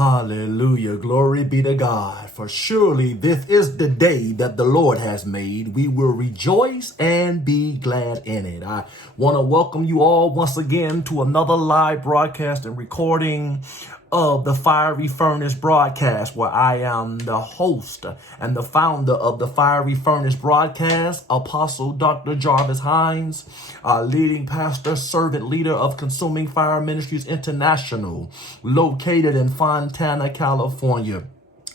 Hallelujah. Glory be to God. For surely this is the day that the Lord has made. We will rejoice and be glad in it. I want to welcome you all once again to another live broadcast and recording of the Fiery Furnace broadcast, where I am the host and the founder of the Fiery Furnace broadcast, Apostle Dr. Jarvis Hines, leading pastor, servant leader of Consuming Fire Ministries International, located in Fontana, California.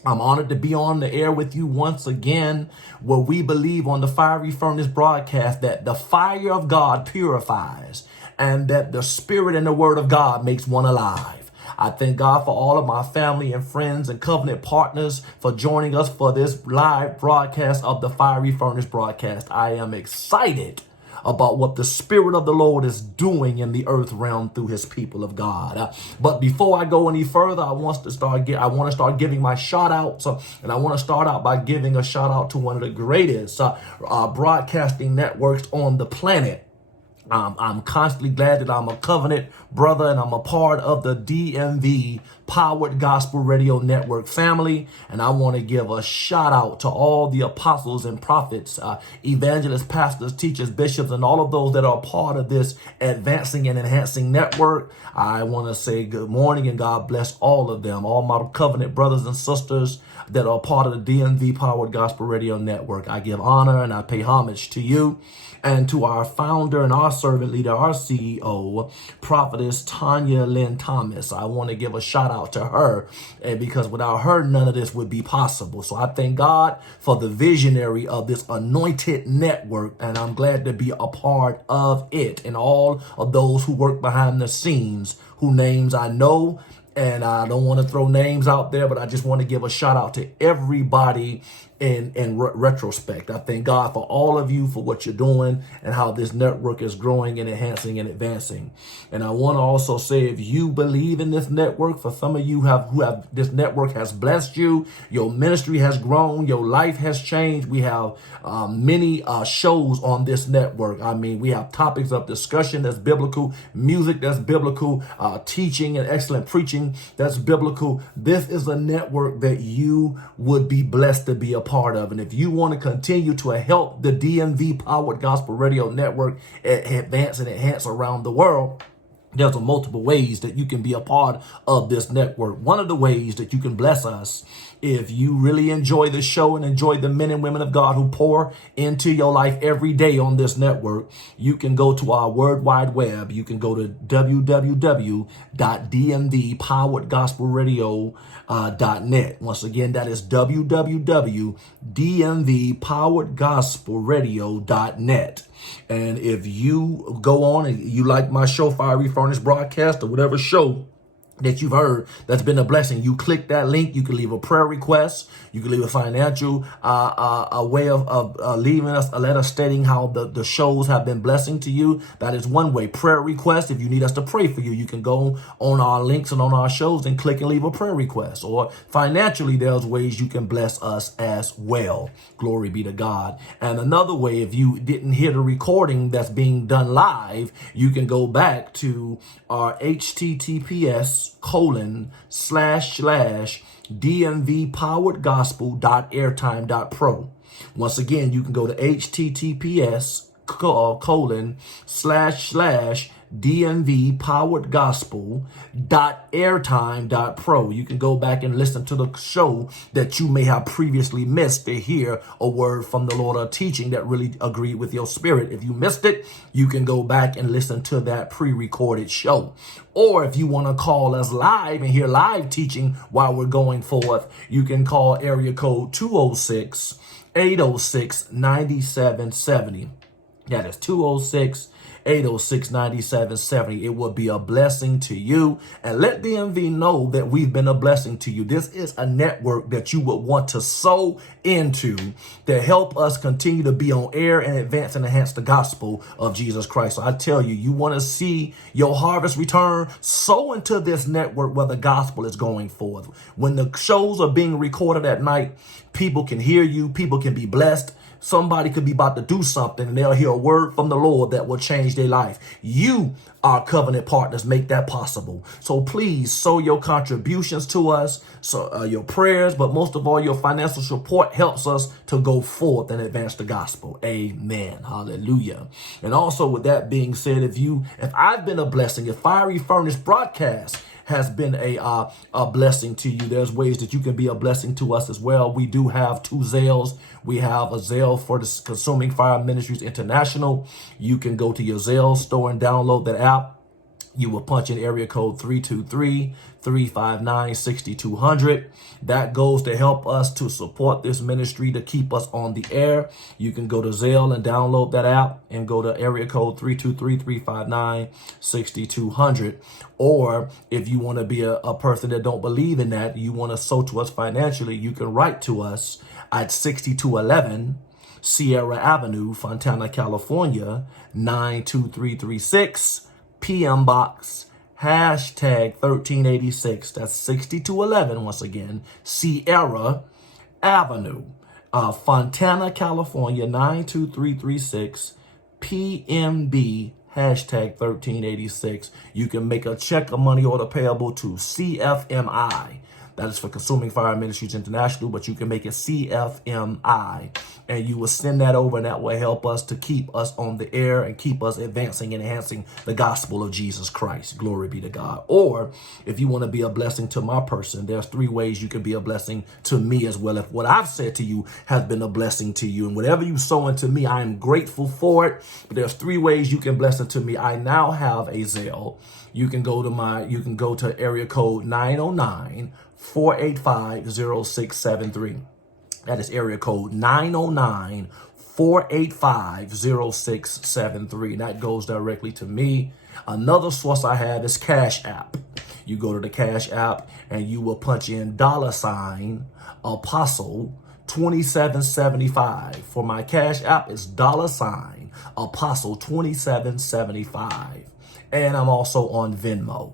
I'm honored to be on the air with you once again, where we believe on the Fiery Furnace broadcast that the fire of God purifies and that the Spirit and the Word of God makes one alive. I thank God for all of my family and friends and covenant partners for joining us for this live broadcast of the Fiery Furnace broadcast. I am excited about what the Spirit of the Lord is doing in the earth realm through his people of God. But before I go any further, I want to start giving my shout outs. And I want to start out by giving a shout out to one of the greatest broadcasting networks on the planet. I'm constantly glad that I'm a covenant brother and I'm a part of the DMV Powered Gospel Radio Network family. And I want to give a shout out to all the apostles and prophets, evangelists, pastors, teachers, bishops, and all of those that are part of this advancing and enhancing network. I want to say good morning and God bless all of them, all my covenant brothers and sisters that are part of the DMV Powered Gospel Radio Network. I give honor and I pay homage to you and to our founder and our servant leader, our CEO, Prophetess Tanya Lynn Thomas. I want to give a shout out to her, because without her, none of this would be possible. So I thank God for the visionary of this anointed network, and I'm glad to be a part of it, and all of those who work behind the scenes, whose names I know. And I don't want to throw names out there, but I just want to give a shout out to everybody in retrospect. I thank God for all of you for what you're doing and how this network is growing and enhancing and advancing. And I want to also say, if you believe in this network, for some of you who have this network has blessed you, your ministry has grown, your life has changed. We have many shows on this network. I mean, we have topics of discussion that's biblical, music that's biblical, teaching and excellent preaching that's biblical. This is a network that you would be blessed to be a part of. And if you want to continue to help the DMV Powered Gospel Radio Network advance and enhance around the world, there's multiple ways that you can be a part of this network. One of the ways that you can bless us, if you really enjoy the show and enjoy the men and women of God who pour into your life every day on this network, you can go to our World Wide Web. You can go to www.dmvpoweredgospelradio.net. Once again, that is www.dmvpoweredgospelradio.net. And if you go on and you like my show, Fiery Furnace broadcast, or whatever show that you've heard that's been a blessing, you click that link. You can leave a prayer request. You can leave a financial a way of leaving us a letter stating how the shows have been blessing to you. That is one way. Prayer request, if you need us to pray for you, you can go on our links and on our shows and click and leave a prayer request. Or financially, there's ways you can bless us as well. Glory be to God. And another way, if you didn't hear the recording that's being done live, you can go back to our https://dmvpoweredgospel.airtime.pro. Once again, you can go to https://dmvpoweredgospel.airtime.pro. You can go back and listen to the show that you may have previously missed to hear a word from the Lord or teaching that really agreed with your spirit. If you missed it, you can go back and listen to that pre-recorded show. Or if you want to call us live and hear live teaching while we're going forth, you can call area code 206-806-9770. That is 206-806-9770. It will be a blessing to you. And let DMV know that we've been a blessing to you. This is a network that you would want to sow into to help us continue to be on air and advance and enhance the gospel of Jesus Christ. So I tell you, you want to see your harvest return, sow into this network where the gospel is going forth. When the shows are being recorded at night, people can hear you, people can be blessed. Somebody could be about to do something and they'll hear a word from the Lord that will change their life. You, our covenant partners, make that possible. So please sow your contributions to us, so your prayers, but most of all, your financial support helps us to go forth and advance the gospel. Amen. Hallelujah. And also, with that being said, if I've been a blessing, if Fiery Furnace Broadcast has been a blessing to you, there's ways that you can be a blessing to us as well. We do have 2 Zelles. We have a Zelle for the Consuming Fire Ministries International. You can go to your Zelle store and download that app. You will punch in area code 323-359-6200. That goes to help us to support this ministry, to keep us on the air. You can go to Zelle and download that app and go to area code 323-359-6200. Or if you want to be a person that don't believe in that, you want to sow to us financially, you can write to us at 6211 Sierra Avenue, Fontana, California, 92336. PM Box, hashtag 1386. That's 6211, once again, Sierra Avenue, Fontana, California, 92336, PMB, hashtag 1386. You can make a check or money order payable to CFMI. That is for Consuming Fire Ministries International, but you can make it CFMI. And you will send that over, and that will help us to keep us on the air and keep us advancing and enhancing the gospel of Jesus Christ. Glory be to God. Or if you want to be a blessing to my person, there's 3 ways you can be a blessing to me as well. If what I've said to you has been a blessing to you, and whatever you sow into me, I am grateful for it. But there's 3 ways you can bless into me. I now have a Zelle. You can go to area code 909-485-0673. That is area code 909-485-0673. That goes directly to me. Another source I have is Cash App. You go to the Cash App and you will punch in $ Apostle 2775. For my Cash App, it's $ Apostle 2775. And I'm also on Venmo.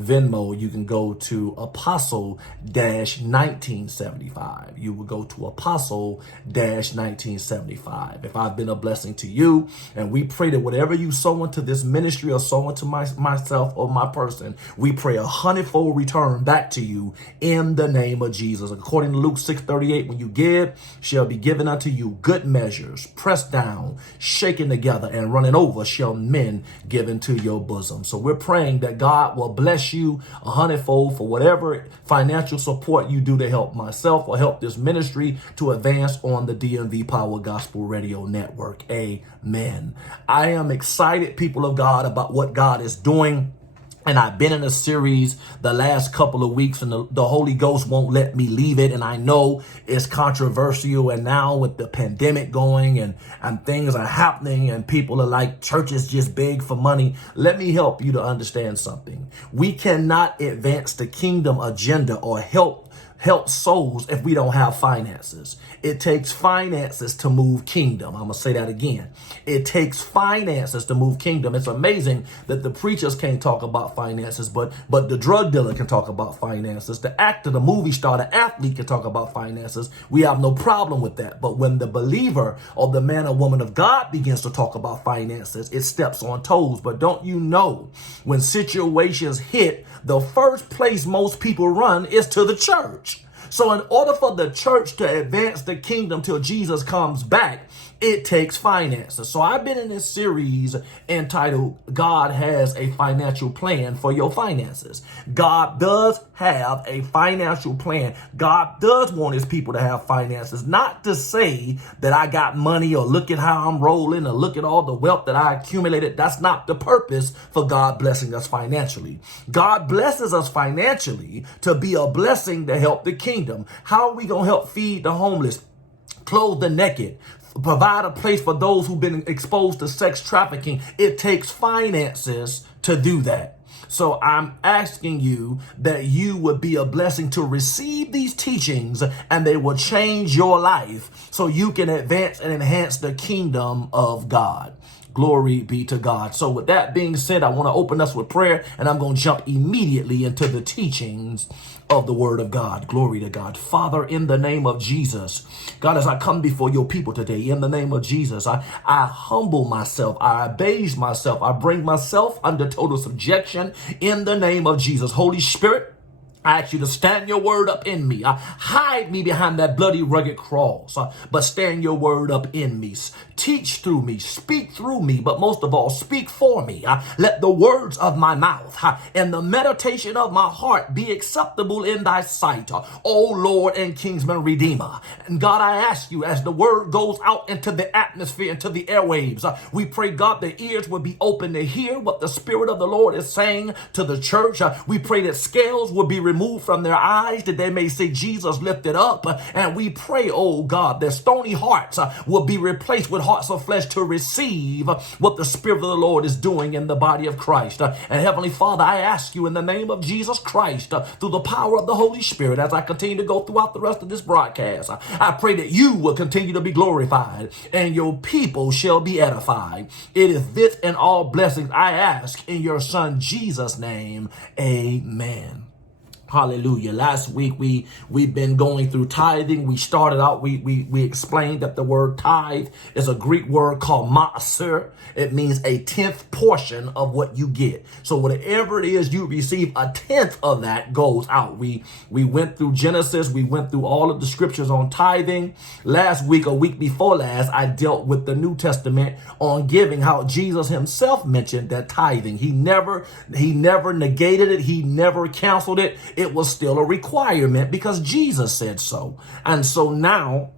You can go to Apostle-1975. You will go to Apostle-1975. If I've been a blessing to you, and we pray that whatever you sow into this ministry or sow into myself or my person, we pray a 100-fold return back to you in the name of Jesus. According to Luke 6:38, when you give, shall be given unto you good measures, pressed down, shaken together, and running over shall men give into your bosom. So we're praying that God will bless you 100-fold for whatever financial support you do to help myself or help this ministry to advance on the DMV Power Gospel Radio Network. Amen. I am excited, people of God, about what God is doing. And I've been in a series the last couple of weeks, and the Holy Ghost won't let me leave it. And I know it's controversial. And now with the pandemic going and things are happening and people are like, churches just beg for money. Let me help you to understand something. We cannot advance the kingdom agenda or help souls if we don't have finances. It takes finances to move kingdom. I'm going to say that again. It takes finances to move kingdom. It's amazing that the preachers can't talk about finances, but the drug dealer can talk about finances. The actor, the movie star, the athlete can talk about finances. We have no problem with that. But when the believer or the man or woman of God begins to talk about finances, it steps on toes. But don't you know, when situations hit, the first place most people run is to the church. So in order for the church to advance the kingdom till Jesus comes back, it takes finances. So I've been in this series entitled, God Has a Financial Plan for Your Finances. God does have a financial plan. God does want his people to have finances. Not to say that I got money or look at how I'm rolling or look at all the wealth that I accumulated. That's not the purpose for God blessing us financially. God blesses us financially to be a blessing to help the kingdom. How are we going to help feed the homeless, clothe the naked, provide a place for those who've been exposed to sex trafficking? It takes finances to do that. So I'm asking you that you would be a blessing to receive these teachings, and they will change your life so you can advance and enhance the kingdom of God. Glory be to God. So with that being said, I want to open us with prayer, and I'm going to jump immediately into the teachings of the word of God. Glory to God. Father, in the name of Jesus, God, as I come before your people today, in the name of Jesus, I humble myself. I abase myself. I bring myself under total subjection in the name of Jesus. Holy Spirit, I ask you to stand your word up in me. Hide me behind that bloody rugged cross, but stand your word up in me. Teach through me, speak through me, but most of all, speak for me. Let the words of my mouth and the meditation of my heart be acceptable in thy sight, O Lord and Kingsman Redeemer. And God, I ask you, as the word goes out into the atmosphere, into the airwaves, we pray, God, the ears will be open to hear what the Spirit of the Lord is saying to the church. We pray that scales will be removed from their eyes, that they may see Jesus lifted up. And we pray, oh God, that stony hearts will be replaced with hearts of flesh to receive what the Spirit of the Lord is doing in the body of Christ. And Heavenly Father, I ask you in the name of Jesus Christ, through the power of the Holy Spirit, as I continue to go throughout the rest of this broadcast, I pray that you will continue to be glorified and your people shall be edified. It is this and all blessings I ask in your Son Jesus' name. Amen. Hallelujah. Last week, we've been going through tithing. We started out, we explained that the word tithe is a Greek word called maaser. It means a 10th portion of what you get. So whatever it is you receive, a 10th of that goes out. We went through Genesis. We went through all of the scriptures on tithing. Last week, a week before last, I dealt with the New Testament on giving, how Jesus himself mentioned that tithing. He never negated it. He never canceled it. It was still a requirement because Jesus said so. And so now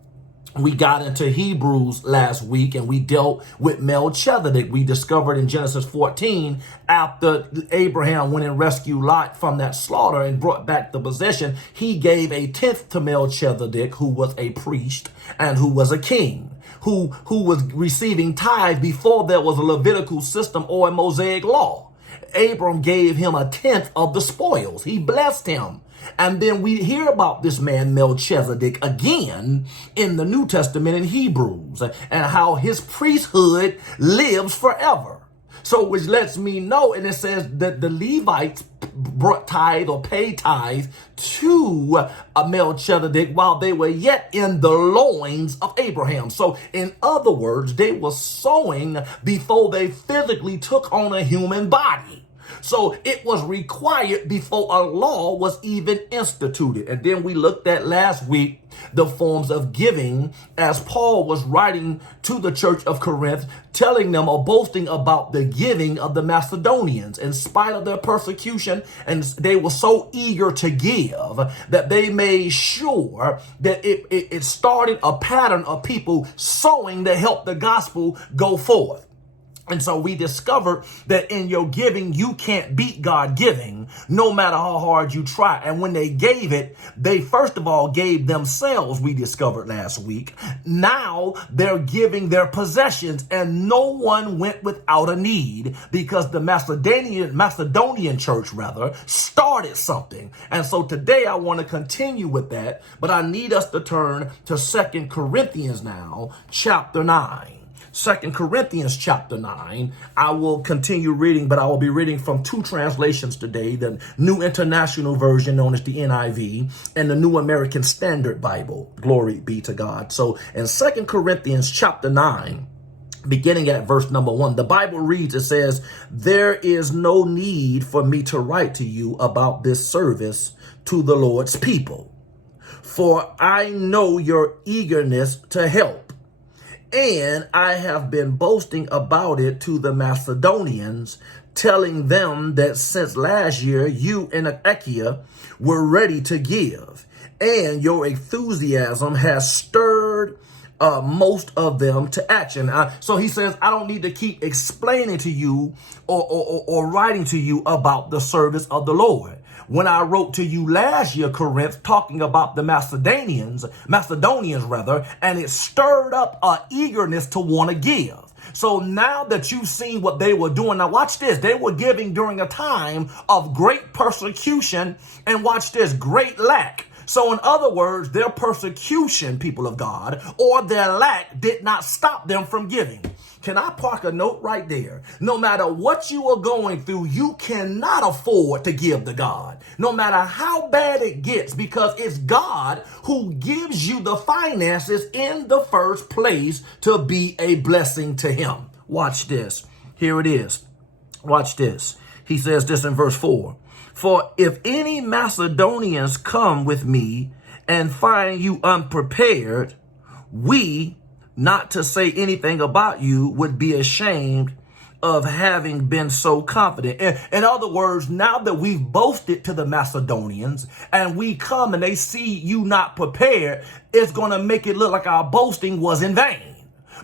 we got into Hebrews last week and we dealt with Melchizedek. We discovered in Genesis 14, after Abraham went and rescued Lot from that slaughter and brought back the possession, he gave a 10th to Melchizedek, who was a priest and who was a king, who was receiving tithe before there was a Levitical system or a Mosaic law. Abram gave him a 10th of the spoils. He blessed him. And then we hear about this man Melchizedek again in the New Testament in Hebrews, and how his priesthood lives forever. So which lets me know, and it says that the Levites brought tithe or paid tithe to Melchizedek while they were yet in the loins of Abraham. So in other words, they were sowing before they physically took on a human body. So it was required before a law was even instituted. And then we looked at last week the forms of giving, as Paul was writing to the church of Corinth, telling them or boasting about the giving of the Macedonians in spite of their persecution. And they were so eager to give that they made sure that it started a pattern of people sowing to help the gospel go forth. And so we discovered that in your giving, you can't beat God giving, no matter how hard you try. And when they gave it, they first of all gave themselves, we discovered last week. Now they're giving their possessions, and no one went without a need, because the Macedonian church started something. And so today I want to continue with that, but I need us to turn to 2 Corinthians now, chapter 9. 2 Corinthians chapter 9. I will continue reading, but I will be reading from two translations today, the New International Version, known as the NIV, and the New American Standard Bible. Glory be to God. So in 2 Corinthians chapter 9, beginning at verse number 1, the Bible reads, it says, "There is no need for me to write to you about this service to the Lord's people, for I know your eagerness to help. And I have been boasting about it to the Macedonians, telling them that since last year you in Achaia were ready to give, and your enthusiasm has stirred most of them to action." So he says, I don't need to keep explaining to you or writing to you about the service of the Lord. When I wrote to you last year, Corinth, talking about the Macedonians, and it stirred up an eagerness to want to give. So now that you've seen what they were doing, now watch this. They were giving during a time of great persecution, and watch this, great lack. So in other words, their persecution, people of God, or their lack did not stop them from giving. Can I park a note right there? No matter what you are going through, you cannot afford to give to God. No matter how bad it gets, because it's God who gives you the finances in the first place to be a blessing to him. Watch this. Here it is. Watch this. He says this in verse 4. For if any Macedonians come with me and find you unprepared, we, not to say anything about you, would be ashamed of having been so confident. In other words, now that we've boasted to the Macedonians and we come and they see you not prepared, it's going to make it look like our boasting was in vain.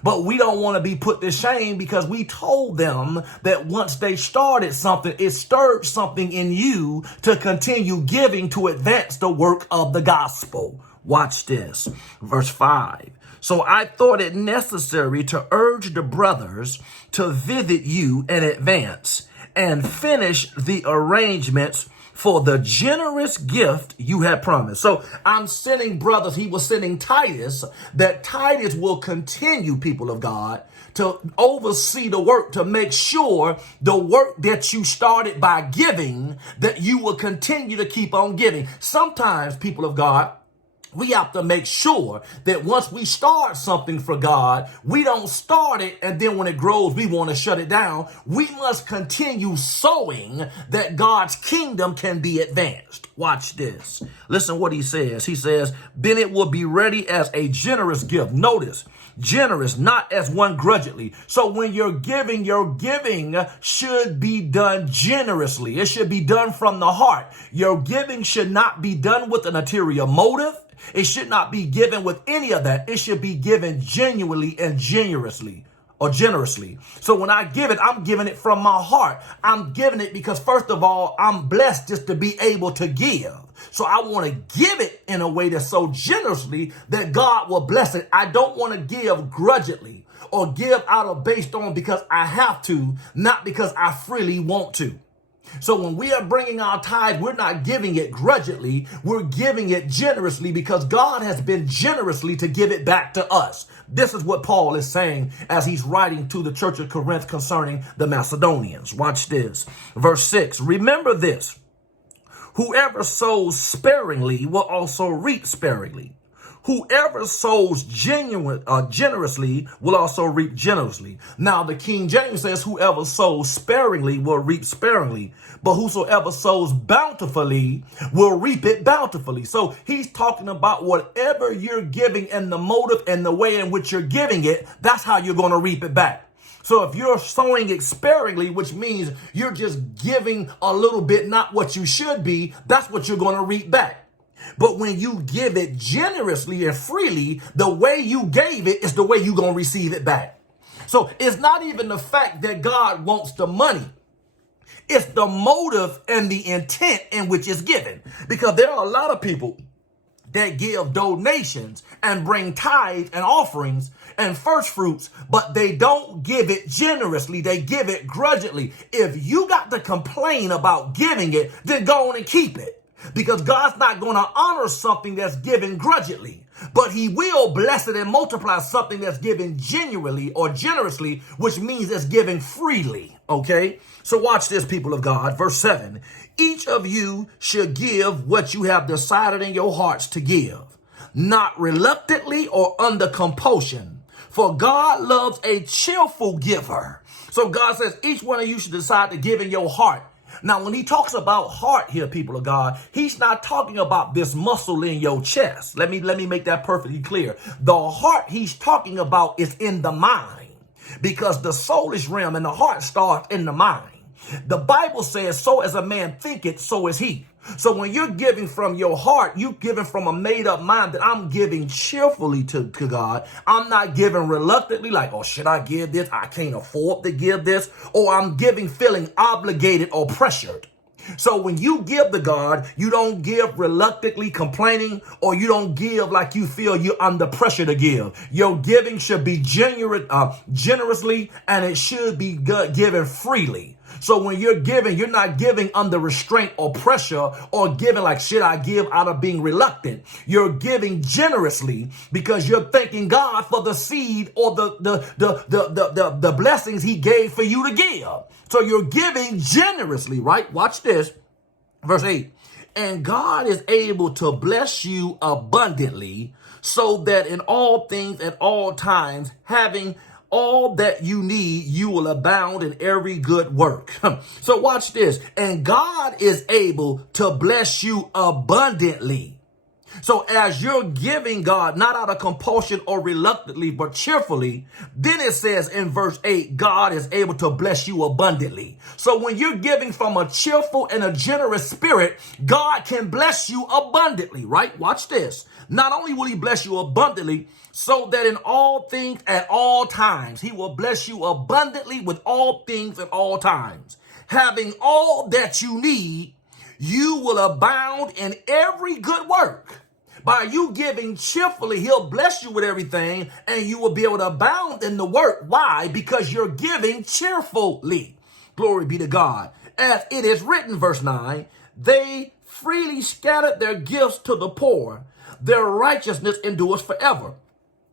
But we don't want to be put to shame because we told them that once they started something, it stirred something in you to continue giving to advance the work of the gospel. Watch this. Verse 5. So I thought it necessary to urge the brothers to visit you in advance and finish the arrangements for the generous gift you had promised. So I'm sending brothers, he was sending Titus, that Titus will continue, people of God, to oversee the work, to make sure the work that you started by giving, that you will continue to keep on giving. Sometimes, people of God, we have to make sure that once we start something for God, we don't start it and then when it grows, we want to shut it down. We must continue sowing that God's kingdom can be advanced. Watch this. Listen what he says. He says, then it will be ready as a generous gift. Notice, generous, not as one grudgingly. So when you're giving, your giving should be done generously. It should be done from the heart. Your giving should not be done with an ulterior motive. It should not be given with any of that. It should be given genuinely and generously. So when I give it, I'm giving it from my heart. I'm giving it because, first of all, I'm blessed just to be able to give. So I want to give it in a way that's so generously that God will bless it. I don't want to give grudgingly or give out of based on because I have to, not because I freely want to. So when we are bringing our tithe, we're not giving it grudgingly. We're giving it generously because God has been generously to give it back to us. This is what Paul is saying as he's writing to the church of Corinth concerning the Macedonians. Watch this. Verse 6. Remember this. Whoever sows sparingly will also reap sparingly. Whoever sows generously will also reap generously. Now, the King James says, whoever sows sparingly will reap sparingly, but whosoever sows bountifully will reap it bountifully. So he's talking about whatever you're giving and the motive and the way in which you're giving it, that's how you're going to reap it back. So if you're sowing it sparingly, which means you're just giving a little bit, not what you should be, that's what you're going to reap back. But when you give it generously and freely, the way you gave it is the way you're going to receive it back. So it's not even the fact that God wants the money. It's the motive and the intent in which it's given. Because there are a lot of people that give donations and bring tithes and offerings and first fruits, but they don't give it generously. They give it grudgingly. If you got to complain about giving it, then go on and keep it. Because God's not going to honor something that's given grudgingly, but he will bless it and multiply something that's given genuinely or generously, which means it's given freely. Okay, so watch this, people of God. Verse 7, each of you should give what you have decided in your hearts to give, not reluctantly or under compulsion, for God loves a cheerful giver. So God says each one of you should decide to give in your heart. Now, when he talks about heart here, people of God, he's not talking about this muscle in your chest. Let me make that perfectly clear. The heart he's talking about is in the mind, because the soulish realm and the heart starts in the mind. The Bible says, so as a man thinketh, so is he. So when you're giving from your heart, you're giving from a made up mind that I'm giving cheerfully to God. I'm not giving reluctantly like, oh, should I give this? I can't afford to give this. Or I'm giving feeling obligated or pressured. So when you give to God, you don't give reluctantly complaining, or you don't give like you feel you're under pressure to give. Your giving should be generously, and it should be given freely. So when you're giving, you're not giving under restraint or pressure or giving like, should I give out of being reluctant? You're giving generously because you're thanking God for the seed or the blessings he gave for you to give. So you're giving generously, right? Watch this. Verse 8. And God is able to bless you abundantly so that in all things at all times, having all that you need, you will abound in every good work. So watch this. And God is able to bless you abundantly. So as you're giving God, not out of compulsion or reluctantly, but cheerfully, then it says in verse 8, God is able to bless you abundantly. So when you're giving from a cheerful and a generous spirit, God can bless you abundantly, right? Watch this. Not only will he bless you abundantly, so that in all things at all times, he will bless you abundantly with all things at all times. Having all that you need, you will abound in every good work. By you giving cheerfully, he'll bless you with everything and you will be able to abound in the work. Why? Because you're giving cheerfully. Glory be to God. As it is written, verse 9, they freely scattered their gifts to the poor. Their righteousness endures forever.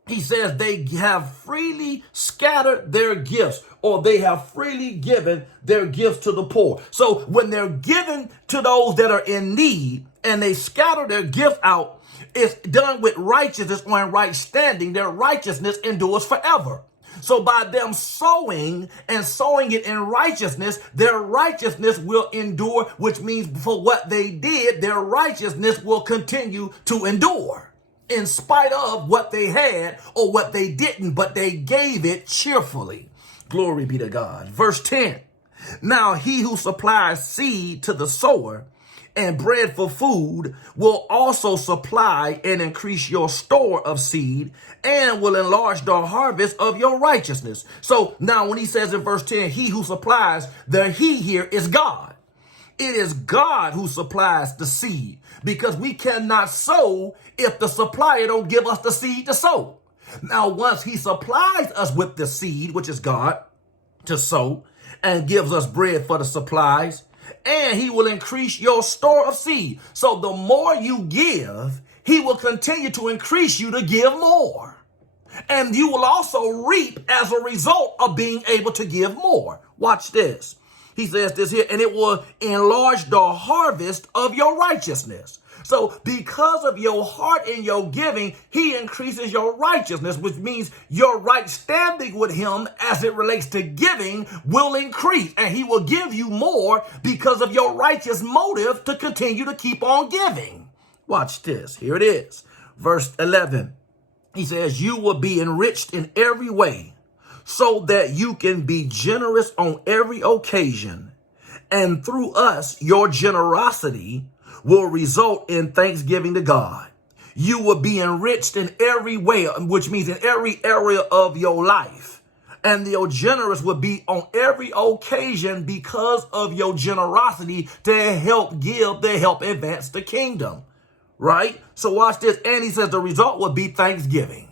He says they have freely scattered their gifts, or they have freely given their gifts to the poor. So when they're given to those that are in need and they scatter their gift out, it's done with righteousness or in right standing. Their righteousness endures forever. So by them sowing and sowing it in righteousness, their righteousness will endure, which means for what they did, their righteousness will continue to endure in spite of what they had or what they didn't, but they gave it cheerfully. Glory be to God. Verse 10. Now he who supplies seed to the sower and bread for food will also supply and increase your store of seed and will enlarge the harvest of your righteousness. So now when he says in verse 10, he who supplies, the he here is God. It is God who supplies the seed because we cannot sow if the supplier don't give us the seed to sow. Now, once he supplies us with the seed, which is God, to sow and gives us bread for the supplies, and he will increase your store of seed. So the more you give, he will continue to increase you to give more. And you will also reap as a result of being able to give more. Watch this. He says this here, and it will enlarge the harvest of your righteousness. So because of your heart and your giving, he increases your righteousness, which means your right standing with him as it relates to giving will increase. And he will give you more because of your righteous motive to continue to keep on giving. Watch this. Here it is. Verse 11. He says, you will be enriched in every way so that you can be generous on every occasion. And through us, your generosity will result in thanksgiving to God. You will be enriched in every way, which means in every area of your life. And your generous will be on every occasion because of your generosity to help give, to help advance the kingdom. Right? So watch this. And he says the result will be thanksgiving.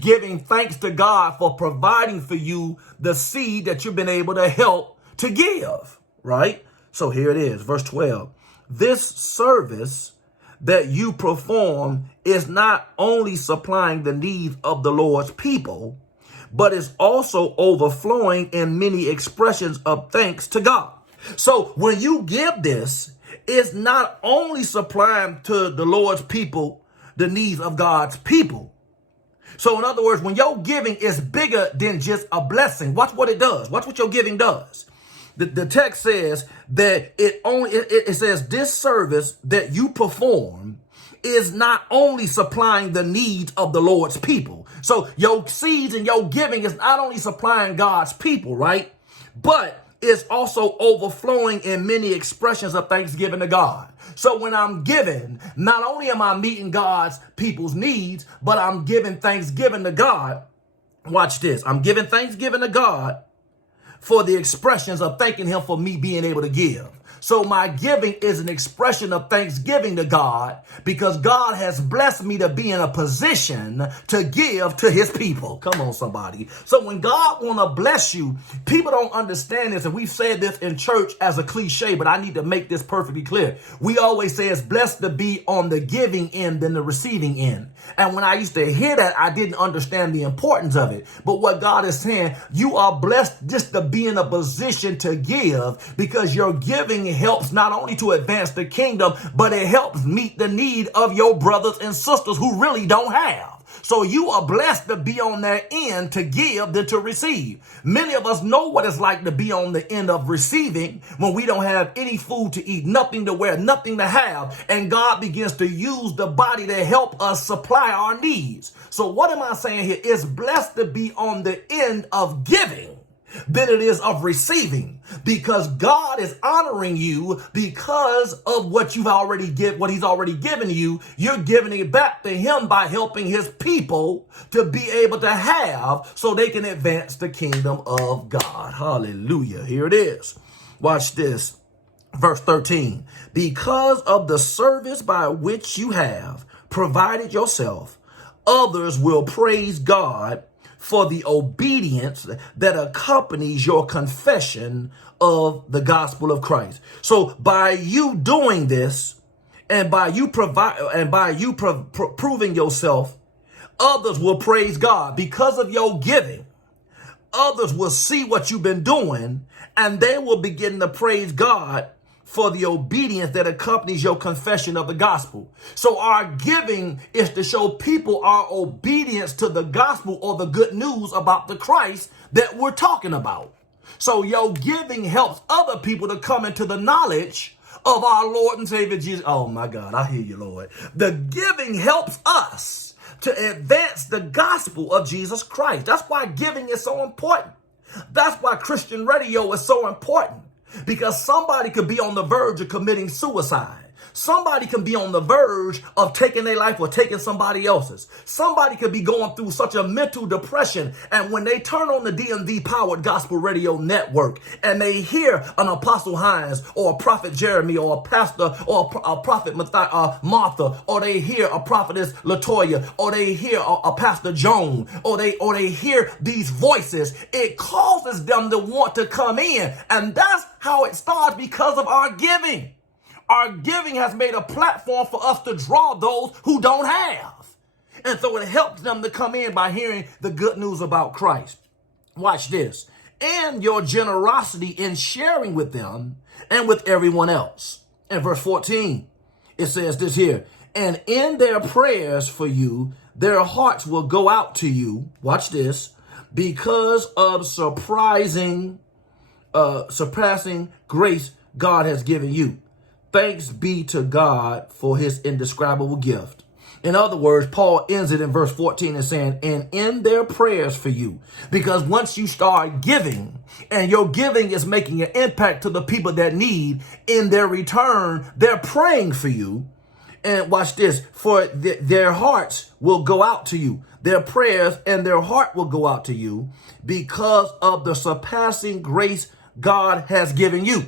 Giving thanks to God for providing for you the seed that you've been able to help to give. Right? So here it is. Verse 12. This service that you perform is not only supplying the needs of the Lord's people, but is also overflowing in many expressions of thanks to God. So when you give this, it's not only supplying to the Lord's people the needs of God's people. So in other words, when your giving is bigger than just a blessing, watch what it does. Watch what your giving does. The text says that it says this service that you perform is not only supplying the needs of the Lord's people. So your seeds and your giving is not only supplying God's people, right? But it's also overflowing in many expressions of thanksgiving to God. So when I'm giving, not only am I meeting God's people's needs, but I'm giving thanksgiving to God. Watch this. I'm giving thanksgiving to God for the expressions of thanking him for me being able to give. So my giving is an expression of thanksgiving to God because God has blessed me to be in a position to give to his people. Come on, somebody. So when God want to bless you, people don't understand this. And we've said this in church as a cliche, but I need to make this perfectly clear. We always say it's blessed to be on the giving end than the receiving end. And when I used to hear that, I didn't understand the importance of it. But what God is saying, you are blessed just to be in a position to give because your giving helps not only to advance the kingdom, but it helps meet the need of your brothers and sisters who really don't have. So you are blessed to be on that end to give than to receive. Many of us know what it's like to be on the end of receiving when we don't have any food to eat, nothing to wear, nothing to have. And God begins to use the body to help us supply our needs. So what am I saying here? It's blessed to be on the end of giving than it is of receiving, because God is honoring you because of what he's already given you. You're giving it back to him by helping his people to be able to have so they can advance the kingdom of God. Hallelujah. Here it is. Watch this. Verse 13. Because of the service by which you have provided yourself, others will praise God for the obedience that accompanies your confession of the gospel of Christ. So by you doing this and by you proving yourself, others will praise God because of your giving. Others will see what you've been doing and they will begin to praise God for the obedience that accompanies your confession of the gospel. So our giving is to show people our obedience to the gospel or the good news about the Christ that we're talking about. So your giving helps other people to come into the knowledge of our Lord and Savior Jesus. Oh my God, I hear you, Lord. The giving helps us to advance the gospel of Jesus Christ. That's why giving is so important. That's why Christian radio is so important. Because somebody could be on the verge of committing suicide. Somebody can be on the verge of taking their life or taking somebody else's. Somebody could be going through such a mental depression. And when they turn on the DMV powered gospel radio network and they hear an Apostle Hines or a prophet Jeremy or a pastor or a prophet Martha, or they hear a prophetess Latoya, or they hear a pastor Joan, or they hear these voices, it causes them to want to come in. And that's how it starts because of our giving. Our giving has made a platform for us to draw those who don't have. And so it helps them to come in by hearing the good news about Christ. Watch this. And your generosity in sharing with them and with everyone else. In verse 14, it says this here. And in their prayers for you, their hearts will go out to you. Watch this. Because of surpassing grace God has given you. Thanks be to God for his indescribable gift. In other words, Paul ends it in verse 14 and saying, and in their prayers for you, because once you start giving and your giving is making an impact to the people that need, in their return, they're praying for you. And watch this, for their hearts will go out to you. Their prayers and their heart will go out to you because of the surpassing grace God has given you.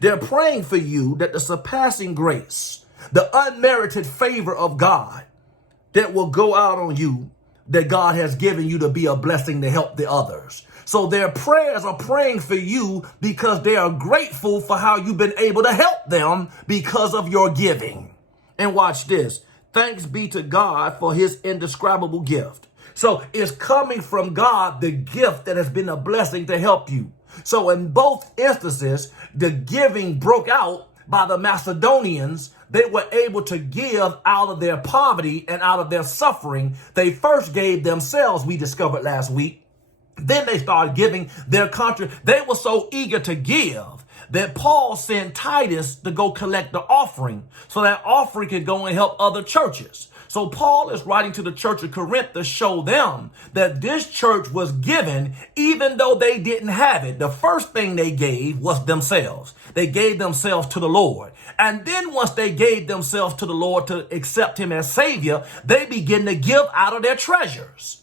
They're praying for you that the surpassing grace, the unmerited favor of God that will go out on you, that God has given you to be a blessing to help the others. So their prayers are praying for you because they are grateful for how you've been able to help them because of your giving. And watch this. Thanks be to God for his indescribable gift. So it's coming from God, the gift that has been a blessing to help you. So in both instances, the giving broke out by the Macedonians. They were able to give out of their poverty and out of their suffering. They first gave themselves, we discovered last week. Then they started giving their country. They were so eager to give that Paul sent Titus to go collect the offering so that offering could go and help other churches. So Paul is writing to the church of Corinth to show them that this church was given even though they didn't have it. The first thing they gave was themselves. They gave themselves to the Lord. And then once they gave themselves to the Lord to accept him as Savior, they began to give out of their treasures.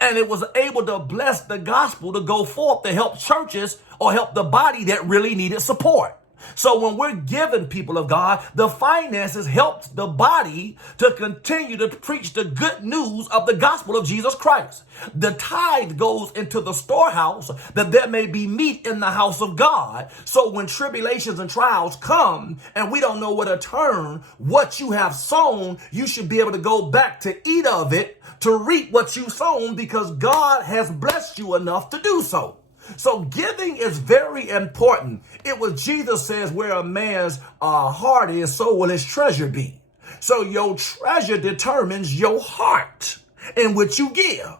And it was able to bless the gospel to go forth to help churches or help the body that really needed support. So when we're giving, people of God, the finances helps the body to continue to preach the good news of the gospel of Jesus Christ. The tithe goes into the storehouse that there may be meat in the house of God. So when tribulations and trials come and we don't know where to turn, what you have sown, you should be able to go back to eat of it, to reap what you sown, because God has blessed you enough to do so. So giving is very important. It was Jesus says, where a man's heart is, so will his treasure be. So your treasure determines your heart in which you give.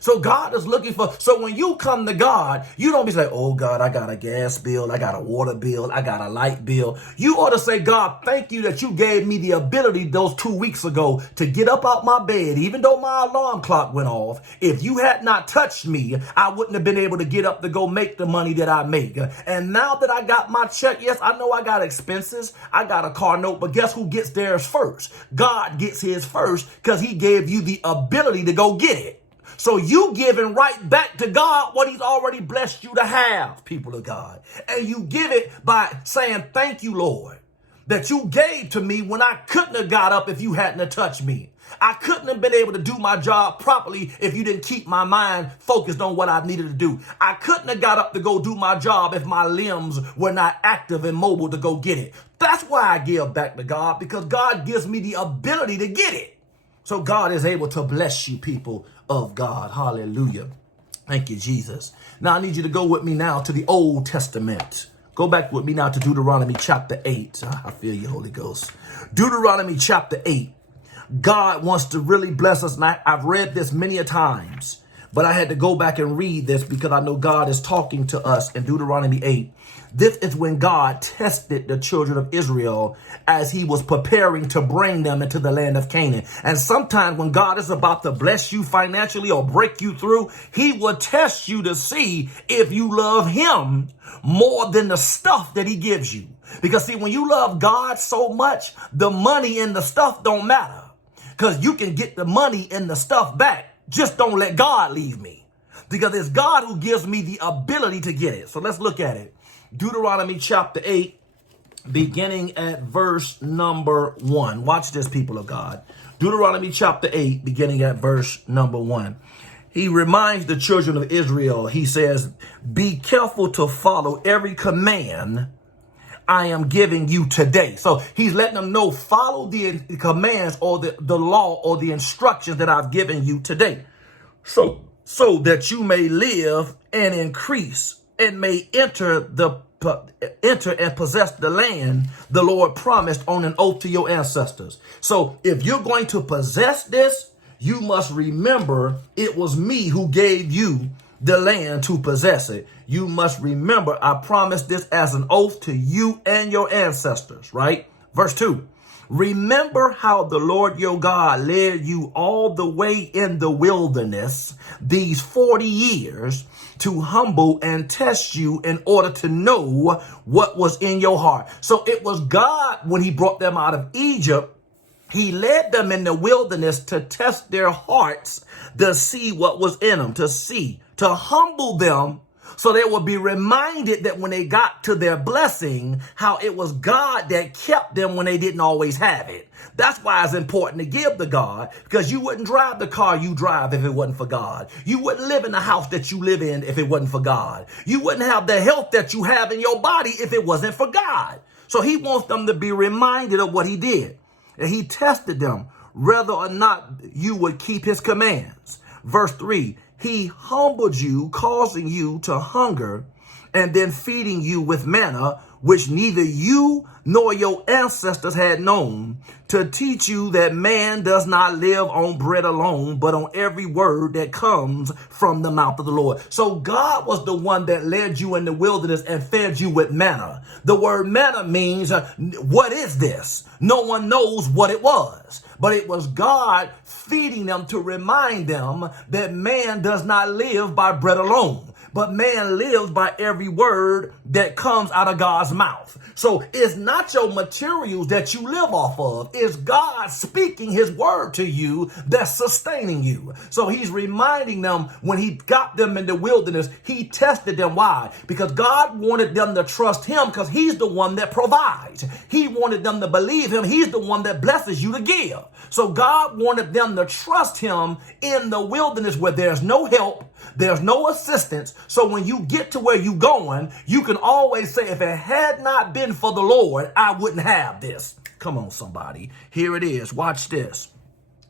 So God is looking for, so when you come to God, you don't be like, oh God, I got a gas bill, I got a water bill, I got a light bill. You ought to say, God, thank you that you gave me the ability those 2 weeks ago to get up out my bed, even though my alarm clock went off. If you had not touched me, I wouldn't have been able to get up to go make the money that I make. And now that I got my check, yes, I know I got expenses, I got a car note, but guess who gets theirs first? God gets his first because he gave you the ability to go get it. So you giving right back to God what he's already blessed you to have, people of God. And you give it by saying, thank you, Lord, that you gave to me when I couldn't have got up if you hadn't have touched me. I couldn't have been able to do my job properly if you didn't keep my mind focused on what I needed to do. I couldn't have got up to go do my job if my limbs were not active and mobile to go get it. That's why I give back to God, because God gives me the ability to get it. So God is able to bless you, people of God. Hallelujah. Thank you, Jesus. Now I need you to go with me now to the Old Testament. Go back with me now to Deuteronomy chapter 8. I feel you, Holy Ghost. Deuteronomy chapter 8. God wants to really bless us. And I've read this many a times, but I had to go back and read this because I know God is talking to us in Deuteronomy 8. This is when God tested the children of Israel as he was preparing to bring them into the land of Canaan. And sometimes when God is about to bless you financially or break you through, he will test you to see if you love him more than the stuff that he gives you. Because see, when you love God so much, the money and the stuff don't matter. Because you can get the money and the stuff back. Just don't let God leave me. Because it's God who gives me the ability to get it. So let's look at it. Deuteronomy chapter 8, beginning at verse number 1. Watch this, people of God. Deuteronomy chapter 8, beginning at verse number 1. He reminds the children of Israel, he says, be careful to follow every command I am giving you today. So he's letting them know, follow the commands or the law or the instructions that I've given you today. So that you may live and increase and may enter and possess the land the Lord promised on an oath to your ancestors. So if you're going to possess this, you must remember it was me who gave you the land to possess it. You must remember I promised this as an oath to you and your ancestors, right? Verse 2. Remember how the Lord your God led you all the way in the wilderness these 40 years to humble and test you in order to know what was in your heart. So it was God when he brought them out of Egypt. He led them in the wilderness to test their hearts, to see what was in them, to humble them, so they will be reminded that when they got to their blessing, how it was God that kept them when they didn't always have it. That's why it's important to give to God, because you wouldn't drive the car you drive if it wasn't for God. You wouldn't live in the house that you live in if it wasn't for God. You wouldn't have the health that you have in your body if it wasn't for God. So he wants them to be reminded of what he did. And he tested them whether or not you would keep his commands. Verse 3. He humbled you, causing you to hunger, and then feeding you with manna, which neither you nor your ancestors had known, to teach you that man does not live on bread alone, but on every word that comes from the mouth of the Lord. So God was the one that led you in the wilderness and fed you with manna. The word manna means, what is this? No one knows what it was, but it was God feeding them to remind them that man does not live by bread alone, but man lives by every word that comes out of God's mouth. So it's not your materials that you live off of. It's God speaking his word to you that's sustaining you. So he's reminding them when he got them in the wilderness, he tested them. Why? Because God wanted them to trust him because he's the one that provides. He wanted them to believe him. He's the one that blesses you to give. So God wanted them to trust him in the wilderness where there's no help, there's no assistance. So when you get to where you're going, you can always say, if it had not been for the Lord, I wouldn't have this. Come on, somebody. Here it is. Watch this.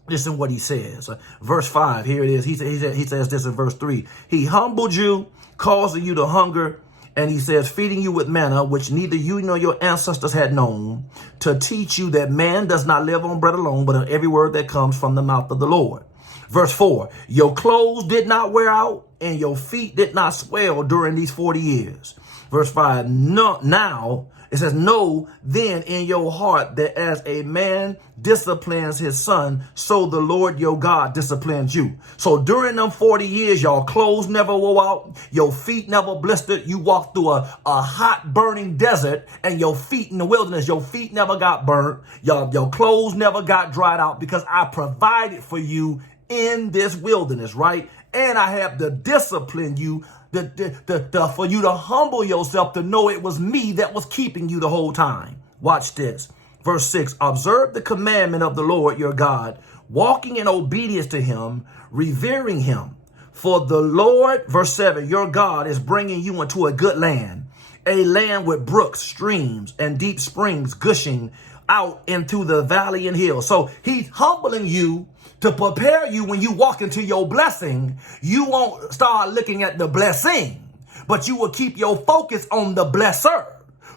Listen what he says. Verse 5, here it is. He says this in verse 3. He humbled you, causing you to hunger, and he says, feeding you with manna, which neither you nor your ancestors had known, to teach you that man does not live on bread alone, but on every word that comes from the mouth of the Lord. Verse 4, your clothes did not wear out, and your feet did not swell during these 40 years. Verse 5, no, now, it says, know then in your heart that as a man disciplines his son, so the Lord your God disciplines you. So during them 40 years, your clothes never wore out, your feet never blistered. You walked through a hot burning desert, and your feet in the wilderness, your feet never got burnt. Your clothes never got dried out because I provided for you in this wilderness, right? And I have to discipline you for you to humble yourself to know it was me that was keeping you the whole time. Watch this. Verse 6, observe the commandment of the Lord your God, walking in obedience to him, revering him. For the Lord, verse 7, your God is bringing you into a good land, a land with brooks, streams, and deep springs gushing out into the valley and hills. So he's humbling you to prepare you when you walk into your blessing. You won't start looking at the blessing, but you will keep your focus on the blesser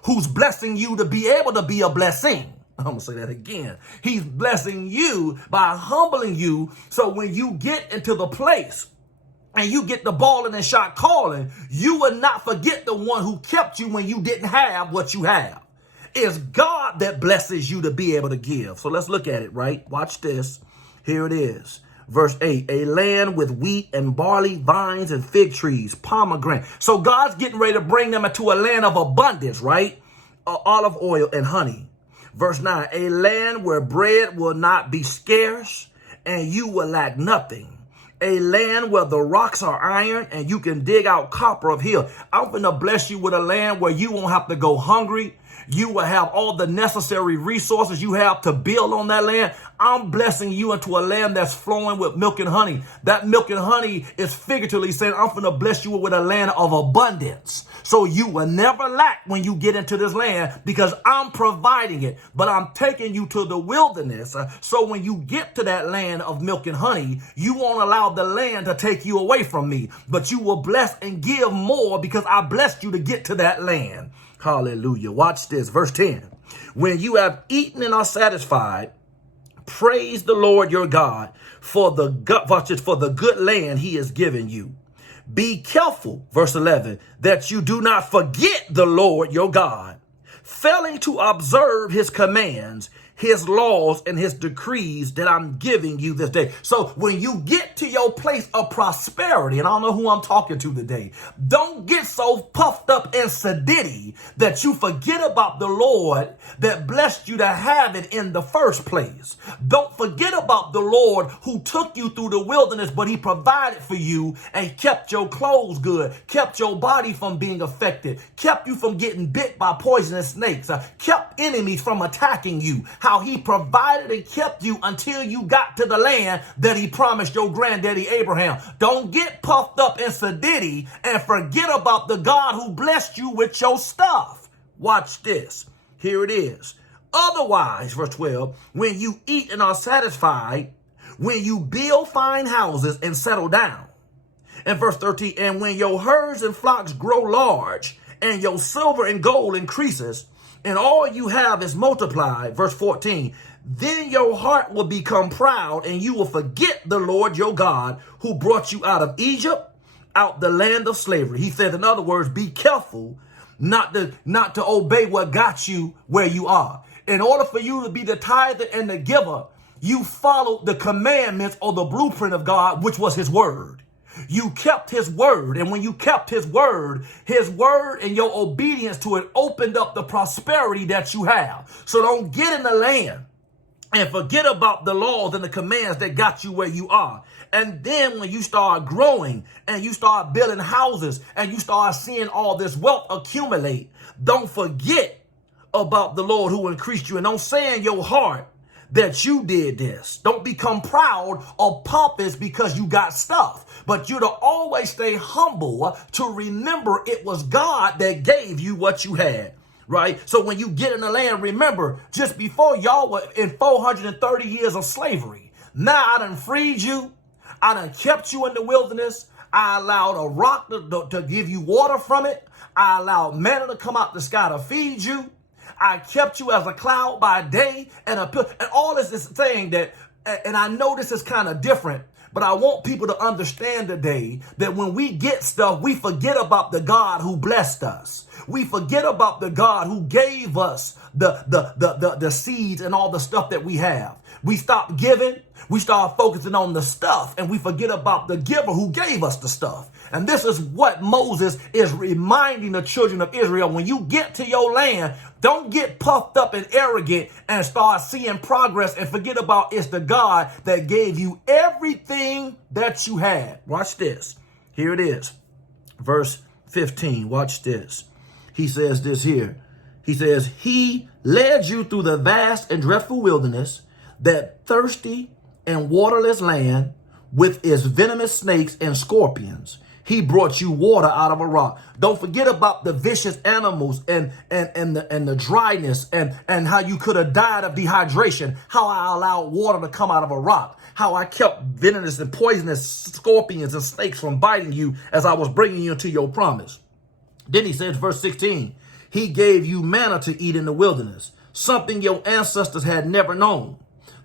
who's blessing you to be able to be a blessing. I'm going to say that again. He's blessing you by humbling you. So when you get into the place and you get the balling and shot calling, you will not forget the one who kept you when you didn't have what you have. It's God that blesses you to be able to give. So let's look at it, right? Watch this. Here it is. Verse 8, a land with wheat and barley, vines and fig trees, pomegranate. So God's getting ready to bring them into a land of abundance, right? Olive oil and honey. Verse 9, a land where bread will not be scarce and you will lack nothing. A land where the rocks are iron and you can dig out copper of hill. I'm going to bless you with a land where you won't have to go hungry. You will have all the necessary resources you have to build on that land. I'm blessing you into a land that's flowing with milk and honey. That milk and honey is figuratively saying, I'm going to bless you with a land of abundance. So you will never lack when you get into this land because I'm providing it. But I'm taking you to the wilderness. So when you get to that land of milk and honey, you won't allow the land to take you away from me. But you will bless and give more because I blessed you to get to that land. Hallelujah. Watch this. Verse 10. When you have eaten and are satisfied, praise the Lord your God for the good land he has given you. Be careful, verse 11, that you do not forget the Lord your God, failing to observe his commands, his laws, and his decrees that I'm giving you this day. So when you get to your place of prosperity, and I don't know who I'm talking to today, don't get so puffed up in sedity that you forget about the Lord that blessed you to have it in the first place. Don't forget about the Lord who took you through the wilderness, but he provided for you and kept your clothes good, kept your body from being affected, kept you from getting bit by poisonous snakes, kept enemies from attacking you. How he provided and kept you until you got to the land that he promised your granddaddy Abraham. Don't get puffed up in sedity and forget about the God who blessed you with your stuff. Watch this. Here it is. Otherwise, verse 12, when you eat and are satisfied, when you build fine houses and settle down. And verse 13, and when your herds and flocks grow large and your silver and gold increases, and all you have is multiplied, verse 14, then your heart will become proud and you will forget the Lord your God who brought you out of Egypt, out the land of slavery. He said, in other words, be careful not to obey what got you where you are. In order for you to be the tither and the giver, you followed the commandments or the blueprint of God, which was his word. You kept his word. And when you kept his word and your obedience to it opened up the prosperity that you have. So don't get in the land and forget about the laws and the commands that got you where you are. And then when you start growing and you start building houses and you start seeing all this wealth accumulate, don't forget about the Lord who increased you. And don't say in your heart that you did this. Don't become proud or pompous because you got stuff. But you're to always stay humble to remember it was God that gave you what you had. Right? So when you get in the land, remember, just before y'all were in 430 years of slavery, now I done freed you. I done kept you in the wilderness. I allowed a rock to give you water from it. I allowed manna to come out the sky to feed you. I kept you as a cloud by day and all this is saying that, and I know this is kind of different, but I want people to understand today that when we get stuff, we forget about the God who blessed us. We forget about the God who gave us the seeds and all the stuff that we have. We stop giving. We start focusing on the stuff and we forget about the giver who gave us the stuff. And this is what Moses is reminding the children of Israel. When you get to your land, don't get puffed up and arrogant and start seeing progress and forget about it's the God that gave you everything that you had. Watch this. Here it is. Verse 15. Watch this. He says this here. He says, he led you through the vast and dreadful wilderness, that thirsty and waterless land with its venomous snakes and scorpions. He brought you water out of a rock. Don't forget about the vicious animals and the dryness and how you could have died of dehydration. How I allowed water to come out of a rock. How I kept venomous and poisonous scorpions and snakes from biting you as I was bringing you into your promise. Then he says, verse 16, he gave you manna to eat in the wilderness, something your ancestors had never known,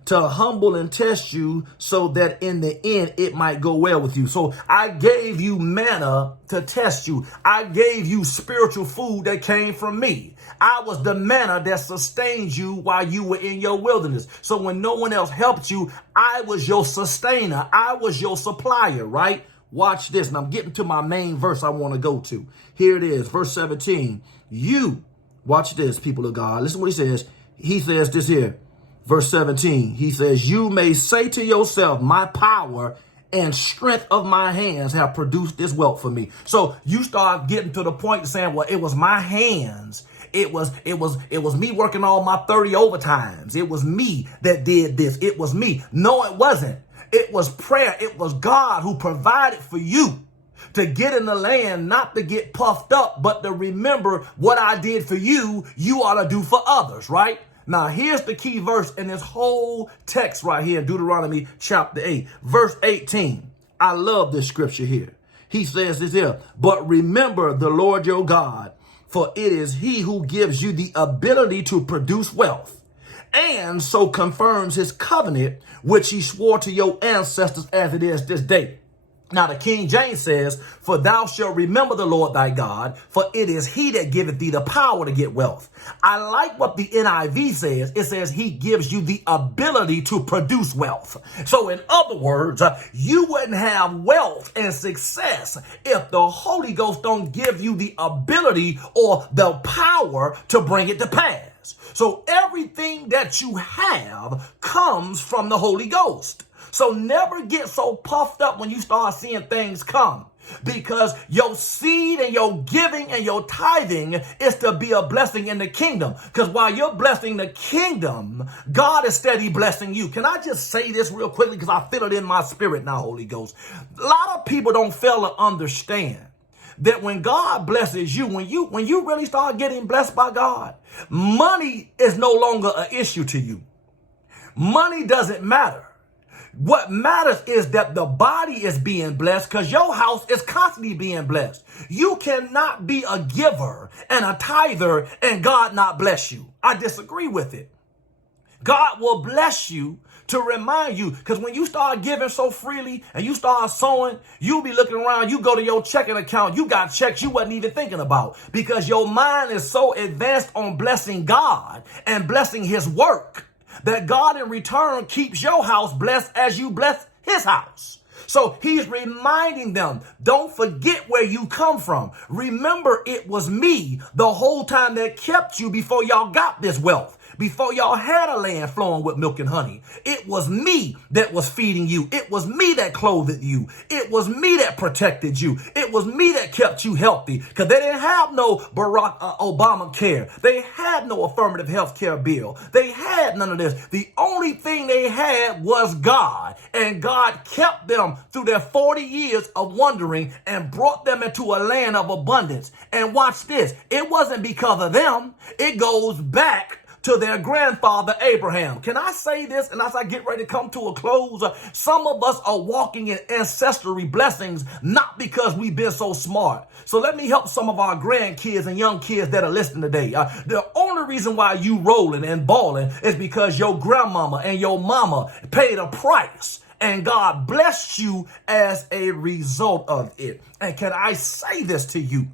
to humble and test you so that in the end it might go well with you. So I gave you manna to test you. I gave you spiritual food that came from me. I was the manna that sustained you while you were in your wilderness. So when no one else helped you, I was your sustainer. I was your supplier, right? Watch this. And I'm getting to my main verse I want to go to. Here it is, verse 17. You, watch this, people of God. Listen to what he says. He says this here. Verse 17, he says, you may say to yourself, my power and strength of my hands have produced this wealth for me. So you start getting to the point of saying, well, it was my hands. It was me working all my 30 overtimes. It was me that did this. It was me. No, it wasn't. It was prayer. It was God who provided for you to get in the land, not to get puffed up, but to remember what I did for you, you ought to do for others, right? Now, here's the key verse in this whole text right here in Deuteronomy chapter 8, verse 18. I love this scripture here. He says this here, but remember the Lord your God, for it is he who gives you the ability to produce wealth, and so confirms his covenant, which he swore to your ancestors as it is this day. Now, the King James says, for thou shalt remember the Lord thy God, for it is he that giveth thee the power to get wealth. I like what the NIV says. It says he gives you the ability to produce wealth. So in other words, you wouldn't have wealth and success if the Holy Ghost don't give you the ability or the power to bring it to pass. So everything that you have comes from the Holy Ghost. So never get so puffed up when you start seeing things come, because your seed and your giving and your tithing is to be a blessing in the kingdom. Because while you're blessing the kingdom, God is steady blessing you. Can I just say this real quickly, because I feel it in my spirit now, Holy Ghost. A lot of people don't fail to understand that when God blesses you, when you really start getting blessed by God, money is no longer an issue to you. Money doesn't matter. What matters is that the body is being blessed, because your house is constantly being blessed. You cannot be a giver and a tither and God not bless you. I disagree with it. God will bless you to remind you, because when you start giving so freely and you start sowing, you'll be looking around, you go to your checking account, you got checks you wasn't even thinking about, because your mind is so advanced on blessing God and blessing his work, that God in return keeps your house blessed as you bless his house. So he's reminding them, don't forget where you come from. Remember, it was me the whole time that kept you before y'all got this wealth. Before y'all had a land flowing with milk and honey. It was me that was feeding you. It was me that clothed you. It was me that protected you. It was me that kept you healthy. Because they didn't have no Barack Obamacare. They had no affirmative health care bill. They had none of this. The only thing they had was God. And God kept them through their 40 years of wandering and brought them into a land of abundance. And watch this. It wasn't because of them. It goes back to their grandfather Abraham. Can I say this? And as I get ready to come to a close, some of us are walking in ancestry blessings, not because we've been so smart. So let me help some of our grandkids and young kids that are listening today. The only reason why you rolling and balling is because your grandmama and your mama paid a price. And God blessed you as a result of it. And can I say this to you?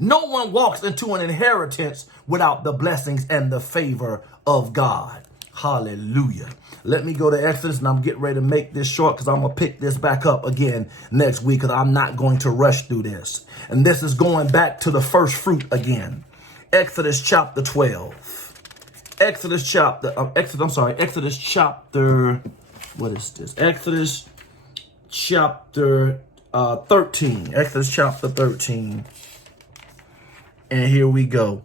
No one walks into an inheritance without the blessings and the favor of God. Hallelujah. Let me go to Exodus, and I'm getting ready to make this short because I'm going to pick this back up again next week because I'm not going to rush through this. And this is going back to the first fruit again. Exodus chapter 12. Exodus chapter, what is this? Exodus chapter 13. Exodus chapter 13. And here we go.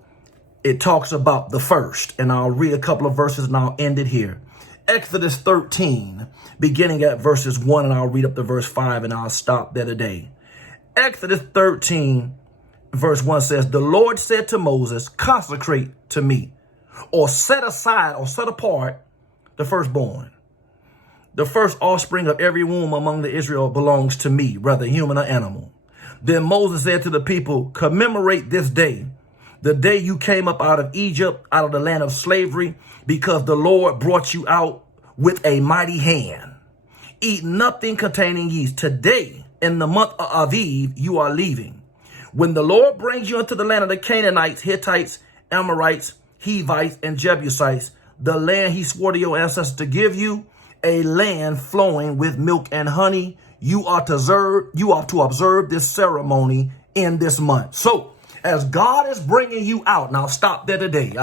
It talks about the first, and I'll read a couple of verses and I'll end it here. Exodus 13, beginning at verses 1, and I'll read up to verse 5, and I'll stop there today. Exodus 13, verse 1 says, the Lord said to Moses, consecrate to me, or set aside or set apart the firstborn. The first offspring of every womb among the Israel belongs to me, whether human or animal. Then Moses said to the people, commemorate this day, the day you came up out of Egypt, out of the land of slavery, because the Lord brought you out with a mighty hand. Eat nothing containing yeast. Today, in the month of Aviv, you are leaving. When the Lord brings you into the land of the Canaanites, Hittites, Amorites, Hivites, and Jebusites, the land he swore to your ancestors to give you, a land flowing with milk and honey, you are to observe this ceremony in this month. So as God is bringing you out, now stop there today.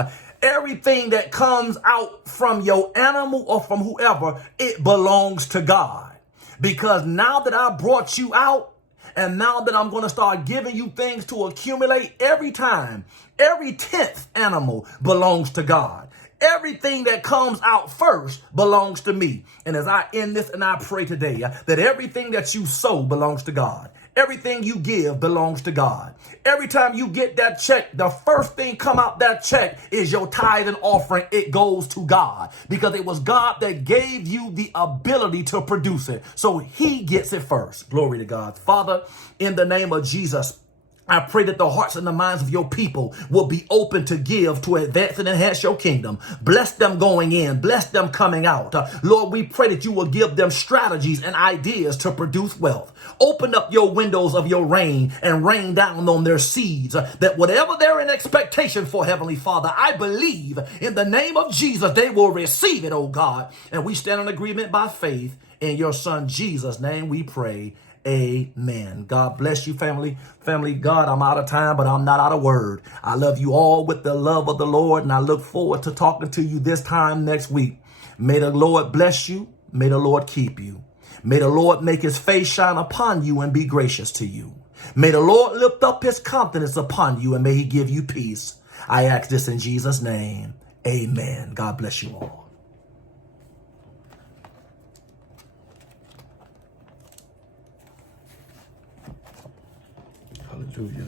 Everything that comes out from your animal or from whoever, it belongs to God. Because now that I brought you out, and now that I'm going to start giving you things to accumulate every time, every 10th animal belongs to God. Everything that comes out first belongs to me. And as I end this and I pray today that everything that you sow belongs to God. Everything you give belongs to God. Every time you get that check, the first thing come out that check is your tithe and offering. It goes to God because it was God that gave you the ability to produce it. So he gets it first. Glory to God. Father, in the name of Jesus, I pray that the hearts and the minds of your people will be open to give, to advance and enhance your kingdom. Bless them going in. Bless them coming out. Lord, we pray that you will give them strategies and ideas to produce wealth. Open up your windows of your rain and rain down on their seeds, that whatever they're in expectation for, Heavenly Father, I believe in the name of Jesus, they will receive it, oh God. And we stand in agreement by faith in your Son, Jesus' name we pray. Amen. God bless you, family. Family, God, I'm out of time, but I'm not out of word. I love you all with the love of the Lord, and I look forward to talking to you this time next week. May the Lord bless you. May the Lord keep you. May the Lord make his face shine upon you and be gracious to you. May the Lord lift up his countenance upon you, and may he give you peace. I ask this in Jesus' name. Amen. God bless you all. Hallelujah.